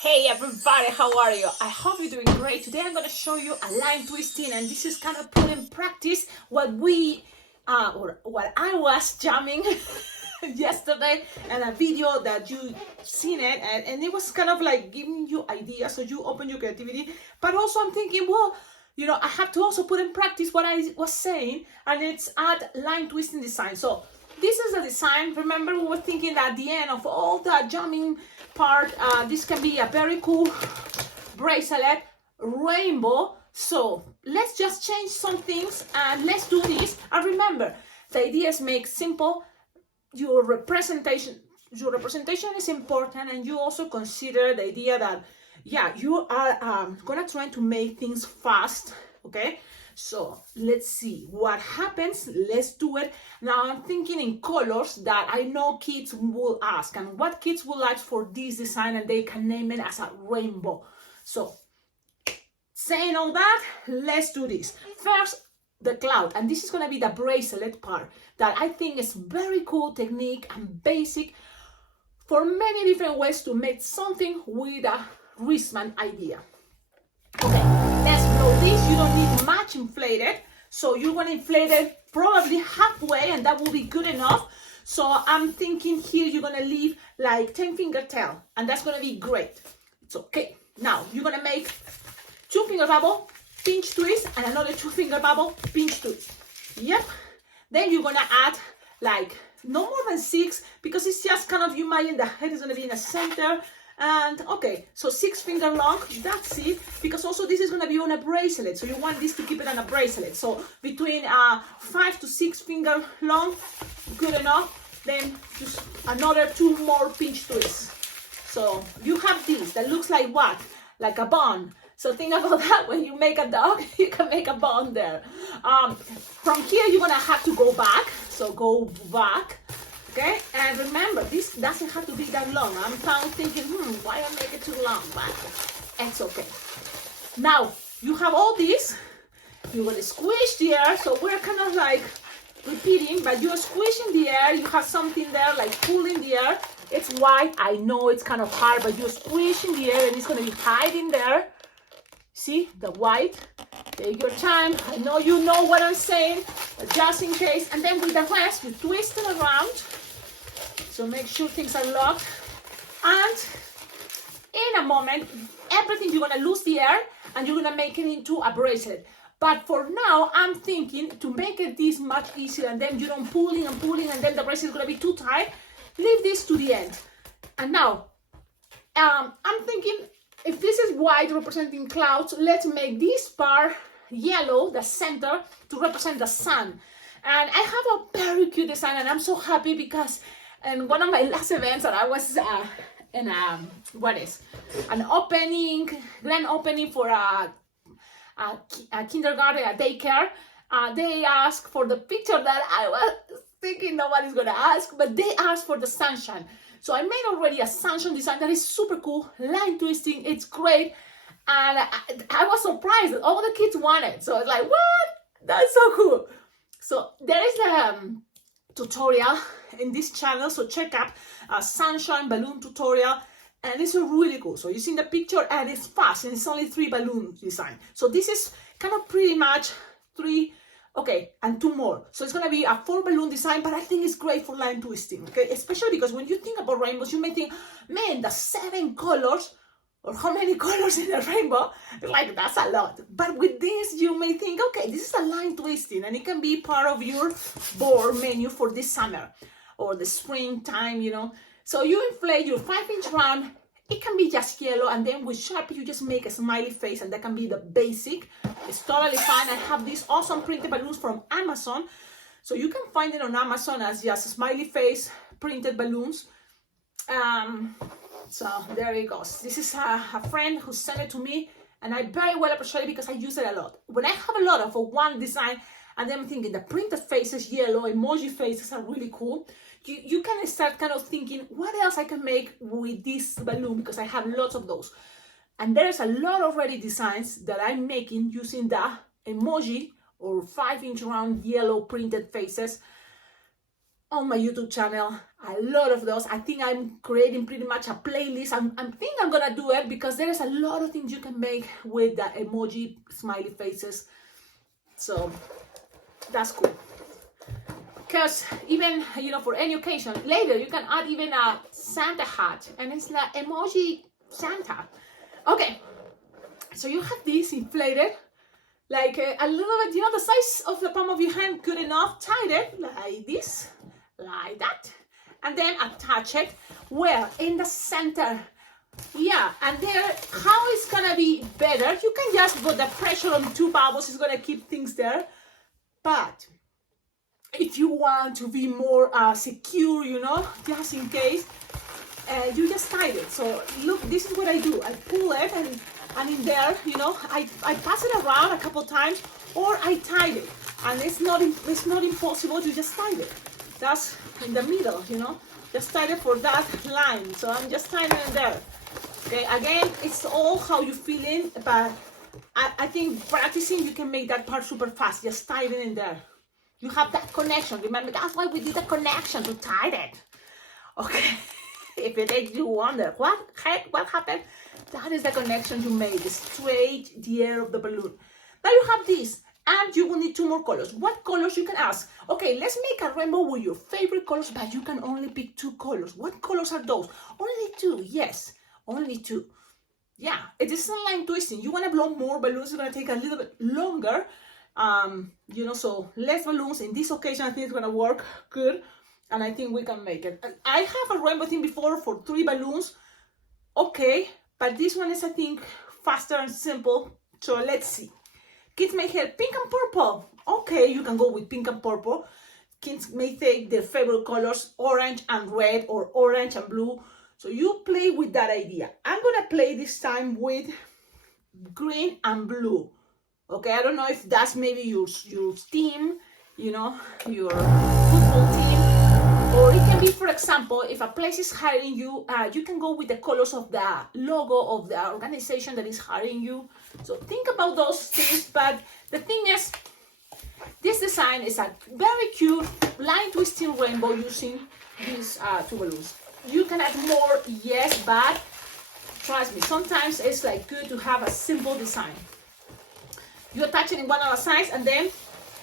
Hey everybody, how are you? I hope you're doing great. Today I'm going to show you a line twisting, and this is kind of put in practice what I was jamming yesterday, and a video that you seen it, and it was kind of like giving you ideas so you open your creativity. But also I'm thinking, well, I have to also put in practice what I was saying, and it's add line twisting design. So this is a design. Remember, we were thinking that at the end of all the jamming part, this can be a very cool bracelet, rainbow. So let's just change some things and let's do this. And remember, the idea is make simple. Your representation is important, and you also consider the idea that you are gonna try to make things fast. Okay, so let's see what happens. Let's do it. Now I'm thinking in colors that I know kids will ask, and what kids will like for this design, and they can name it as a rainbow. So saying all that, let's do this. First, the cloud, and this is going to be the bracelet part that I think is very cool technique and basic for many different ways to make something with a wristband idea. Okay, let's blow this. You don't need much inflated, so you're going to inflate it probably halfway, and that will be good enough. So I'm thinking here you're going to leave like 10-finger tail, and that's going to be great. It's okay. Now you're going to make 2-finger bubble, pinch twist, and another 2-finger bubble, pinch twist. Yep. Then you're gonna add like no more than 6, because it's just kind of, you imagine the head is gonna be in the center. And okay, so 6-finger long, that's it, because also this is gonna be on a bracelet, so you want this to keep it on a bracelet. So between 5 to 6-finger long, good enough. Then just another 2 more pinch twists. So you have this that looks like what? Like a bun. So think about that. When you make a dog, you can make a bond there. From here, you're gonna have to go back. So go back, okay? And remember, this doesn't have to be that long. I'm thinking, why I make it too long? But it's okay. Now, you have all this. You're gonna squish the air. So we're kind of like repeating, but you're squishing the air. You have something there like pulling the air. It's white. I know it's kind of hard, but you're squishing the air, and it's gonna be hiding there. See the white? Take your time. I know you know what I'm saying, but just in case. And then with the rest, you twist it around. So make sure things are locked. And in a moment, everything, you're gonna lose the air, and you're gonna make it into a bracelet. But for now, I'm thinking to make it this much easier, and then you don't pulling, and then the bracelet is gonna be too tight. Leave this to the end. And now, I'm thinking, if this is white representing clouds, let's make this part yellow, the center, to represent the sun. And I have a very cute design, and I'm so happy because in one of my last events that I was in an opening, grand opening for a kindergarten, a daycare, they asked for the picture that I was thinking nobody's gonna ask, but they asked for the sunshine. So I made already a sunshine design that is super cool, line twisting, it's great. And I was surprised that all the kids wanted. So it's like, what? That's so cool. So there is a tutorial in this channel. So check out a sunshine balloon tutorial. And it's really cool. So you see the picture, and it's fast, and it's only 3 balloon design. So this is kind of pretty much 3. Okay, and 2 more. So it's gonna be a 4 balloon design, but I think it's great for line twisting, okay? Especially because when you think about rainbows, you may think, man, the 7 colors, or how many colors in a rainbow, like that's a lot. But with this, you may think, okay, this is a line twisting, and it can be part of your board menu for this summer, or the springtime, So you inflate your 5-inch round. It can be just yellow, and then with Sharpie, you just make a smiley face, and that can be the basic. It's totally fine. I have these awesome printed balloons from Amazon. So you can find it on Amazon as just a smiley face, printed balloons. So there it goes. This is a friend who sent it to me, and I very well appreciate it because I use it a lot. When I have a lot of one design, and then I'm thinking the printed faces, yellow, emoji faces are really cool. You can start kind of thinking, what else I can make with this balloon, because I have lots of those. And there's a lot of already designs that I'm making using the emoji or 5-inch round yellow printed faces on my YouTube channel. a lot of those. I think I'm creating pretty much a playlist. I think I'm gonna do it because there is a lot of things you can make with the emoji smiley faces. So that's cool. Because even, you know, for any occasion, later you can add even a Santa hat, and it's like emoji Santa. Okay, so you have this inflated, like a little bit, you know, the size of the palm of your hand, good enough. Tie it like this, like that, and then attach it where in the center. Yeah, and there, how it's gonna be better, you can just put the pressure on two bubbles, it's gonna keep things there. But if you want to be more secure, you know, just in case, you just tie it. So look, this is what I do. I pull it, and in there, you know, I pass it around a couple times, or I tie it. And it's not impossible to just tie it. That's in the middle, you know, just tie it for that line. So I'm just tying it in there. Okay, again, it's all how you feeling, but I think practicing, you can make that part super fast. Just tie it in there. You have that connection. Remember, that's why we did the connection, to tie it. Okay. If it makes you wonder, what happened? That is the connection you made, straight the air of the balloon. Now you have this, and you will need two more colors. What colors? You can ask, okay, let's make a rainbow with your favorite colors, but you can only pick two colors. What colors are those? Only two, yes, only two. Yeah, it isn't line twisting. You want to blow more balloons, it's going to take a little bit longer. You know, so less balloons. In this occasion, I think it's gonna work good, and I think we can make it. I have a rainbow thing before for 3 balloons, okay, but this one is, I think, faster and simple. So let's see. Kids may have pink and purple. Okay, you can go with pink and purple. Kids may take their favorite colors, orange and red, or orange and blue. So you play with that idea. I'm gonna play this time with green and blue. Okay, I don't know if that's maybe your team, you know, your football team, or it can be, for example, if a place is hiring you, you can go with the colors of the logo of the organization that is hiring you. So think about those things. But the thing is, this design is a very cute line twisting rainbow using these 2 balloons. You can add more, yes, but trust me, sometimes it's like good to have a simple design. You attach it in one of the sides and then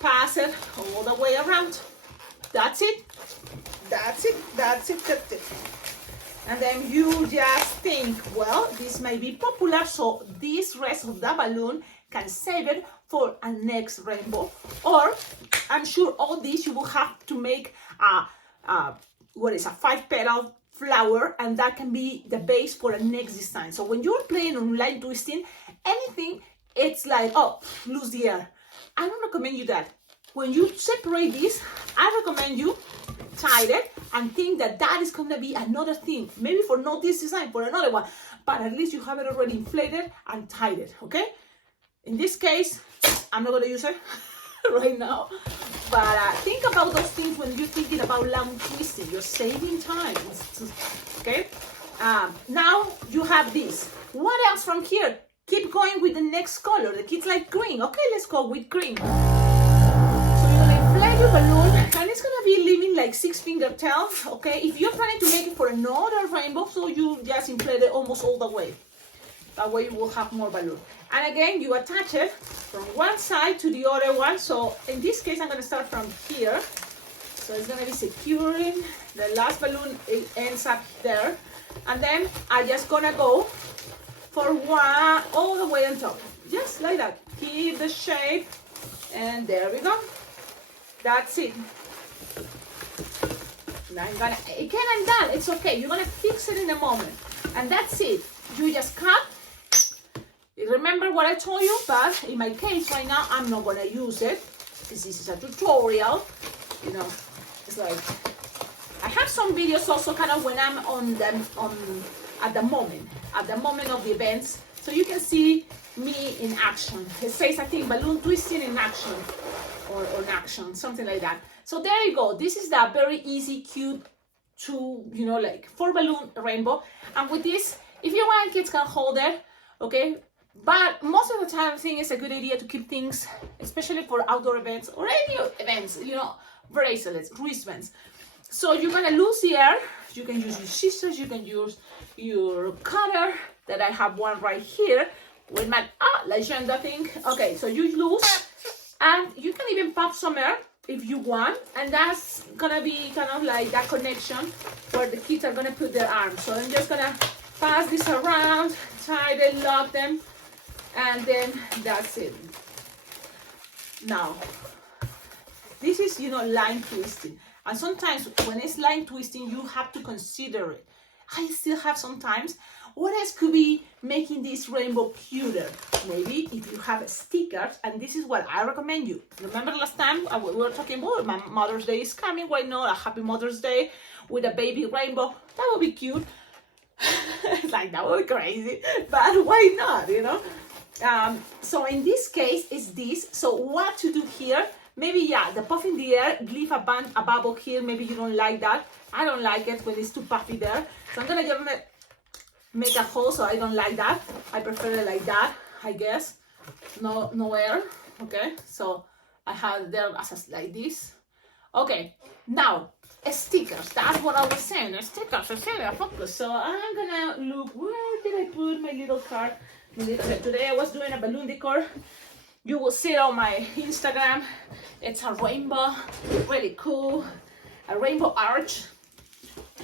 pass it all the way around. That's it. That's it. That's it. That's it. And then you just think, well, this may be popular, so this rest of the balloon can save it for a next rainbow. Or I'm sure all this you will have to make a 5-petal flower, and that can be the base for a next design. So when you're playing on line twisting, anything, it's like, oh, lose the air. I don't recommend you that. When you separate this, I recommend you tie it and think that that is going to be another thing. Maybe for not this design, for another one. But at least you have it already inflated and tied it, okay? In this case, I'm not going to use it right now. But think about those things when you're thinking about line twisting. You're saving time, okay? Now you have this. What else from here? Keep going with the next color. The kids like green. Okay, let's go with green. So you're gonna inflate your balloon, and it's gonna be leaving like 6-finger tails. Okay, if you're planning to make it for another rainbow, so you just inflate it almost all the way. That way you will have more balloon. And again, you attach it from one side to the other one. So in this case, I'm gonna start from here. So it's gonna be securing. The last balloon, it ends up there, and then I'm just gonna go for one all the way on top, just like that. Keep the shape, and there we go. That's it. Now again, I'm done. It's okay. You're gonna fix it in a moment, and that's it. You just cut. Remember what I told you, but in my case right now, I'm not gonna use it because this is a tutorial. You know, it's like I have some videos also, kind of when I'm at the moment of the events, so you can see me in action. It says, I think, balloon twisting in action, or on action, something like that. So there you go. This is the very easy, cute, like 4 balloon rainbow. And with this, if you want, kids can hold it, okay? But most of the time, I think it's a good idea to keep things, especially for outdoor events or any events, bracelets, wristbands. So you're gonna lose the air. You can use your scissors, you can use your cutter, that I have one right here with my legenda thing. Okay, so you lose, and you can even pop some air if you want, and that's gonna be kind of like that connection where the kids are gonna put their arms. So I'm just gonna pass this around, try to lock them, and then that's it. Now, this is, line twisting. And sometimes when it's line twisting, you have to consider it. I still have sometimes, what else could be making this rainbow cuter? Maybe if you have stickers, and this is what I recommend you. Remember last time we were talking about my Mother's Day is coming, why not a happy Mother's Day with a baby rainbow? That would be cute. Like, that would be crazy, but why not, So in this case, it's this. So what to do here? Maybe, the puff in the air, leave a bubble here. Maybe you don't like that. I don't like it when it's too puffy there. So I'm gonna just make a hole, so I don't like that. I prefer it like that, I guess. No air, okay? So I have there as like this. Okay, now, stickers. That's what I was saying. Stickers, Cecilia, focus. So I'm gonna look, where did I put my little card? Okay, today I was doing a balloon decor. You will see it on my Instagram. It's a rainbow, really cool, a rainbow arch.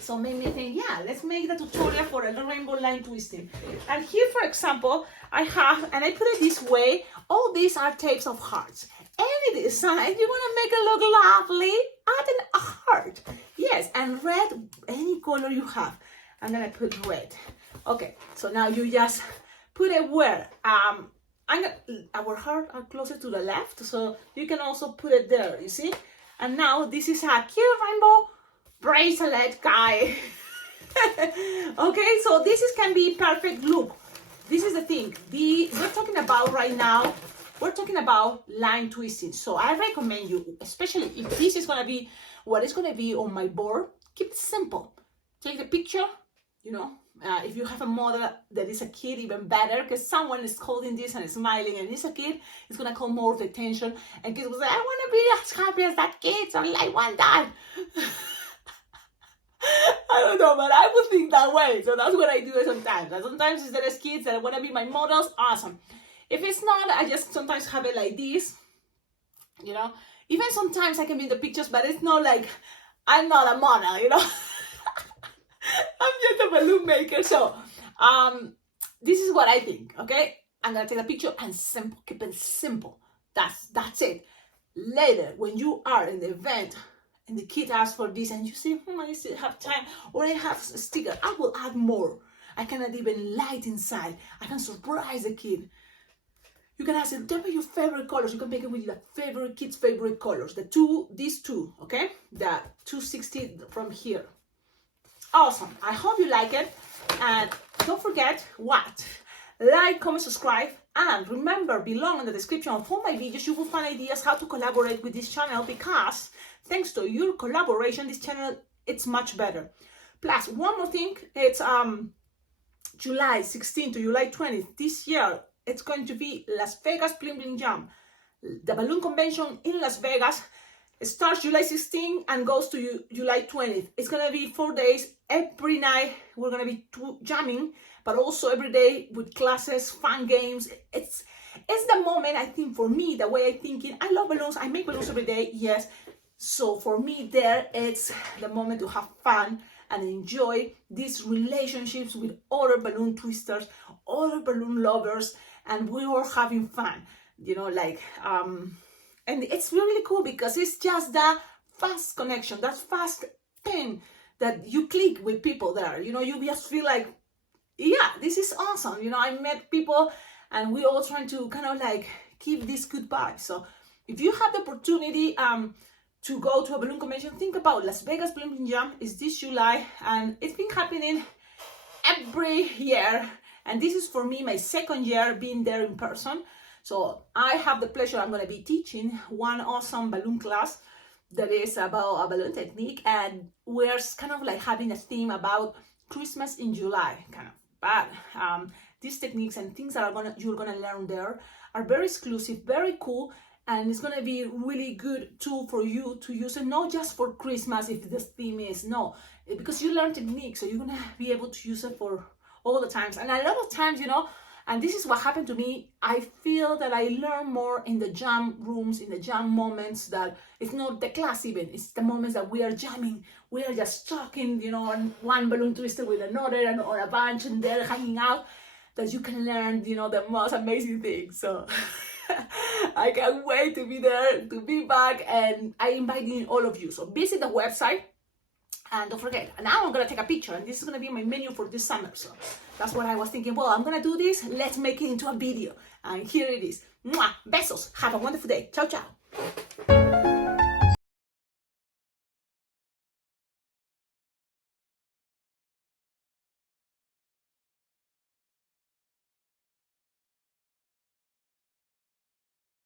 So made me think, let's make the tutorial for a rainbow line twisting. And here, for example, I have, and I put it this way, all these are tapes of hearts. Any design you want to make it look lovely, add a heart. Yes, and red, any color you have. And then I put red. Okay, so now you just put it where? Our heart are closer to the left, so you can also put it there, you see? And now this is a cute rainbow bracelet guy. Okay, so this can be perfect. Look, this is the thing. We're talking about right now, we're talking about line twisting. So I recommend you, especially if this is gonna be what is gonna be on my board, keep it simple. Take the picture, if you have a model that is a kid, even better, because someone is holding this and smiling and it's a kid, it's gonna call more of the attention, and kids will say, I want to be as happy as that kid, so I want that. I don't know, but I would think that way, so that's what I do sometimes. And sometimes if there's kids that want to be my models, awesome. If it's not, I just sometimes have it like this, even sometimes I can be in the pictures, but it's not like, I'm not a model, I'm just a balloon maker. So this is what I think. Okay, I'm gonna take a picture and simple, keep it simple. That's it. Later, when you are in the event and the kid asks for this and you say, I still have time, or I have a sticker, I will add more. I can add even light inside. I can surprise the kid. You can ask them, tell me your favorite colors. You can make it with your favorite kids' favorite colors. These two, okay? The 260 from here. Awesome. I hope you like it. And don't forget what? Like, comment, subscribe. And remember, below in the description of all my videos, you will find ideas how to collaborate with this channel, because thanks to your collaboration, this channel, it's much better. Plus, one more thing, it's July 16th to July 20th. This year, it's going to be Las Vegas Bling Bling Jam. The balloon convention in Las Vegas. It starts July 16th and goes to July 20th. It's going to be 4 days. Every night, we're going to be jamming, but also every day with classes, fun games. It's the moment, I think, for me, the way I'm thinking. I love balloons. I make balloons every day, yes. So for me, it's the moment to have fun and enjoy these relationships with other balloon twisters, other balloon lovers, and we are having fun, and it's really cool because it's just that fast connection, that fast thing that you click with people there. You just feel like, this is awesome. I met people and we all trying to kind of like keep this good vibe. So if you have the opportunity to go to a balloon convention, think about Las Vegas Balloon Jam. Is this July, and it's been happening every year. And this is for me my second year being there in person. So I have the pleasure, I'm going to be teaching one awesome balloon class that is about a balloon technique, and we're kind of like having a theme about Christmas in July, kind of. But these techniques and things that you're gonna learn there are very exclusive, very cool, And it's gonna be a really good tool for you to use it, not just for Christmas if the theme is, no, because you learn techniques, so you're gonna be able to use it for all the times. And a lot of times, you know, and this is what happened to me, I feel that I learn more in the jam rooms, in the jam moments, that it's not the class even, it's the moments that we are jamming, we are just talking, you know, and one balloon twisted with another, and or a bunch, and they're hanging out, that you can learn, you know, the most amazing things. So I can't wait to be there, to be back, and I invite all of you. So visit the website, and don't forget, now I'm gonna take a picture, and this is gonna be my menu for this summer. So that's what I was thinking. Well, I'm gonna do this, let's make it into a video. And here it is. Mwah! Besos. Have a wonderful day. Ciao, ciao.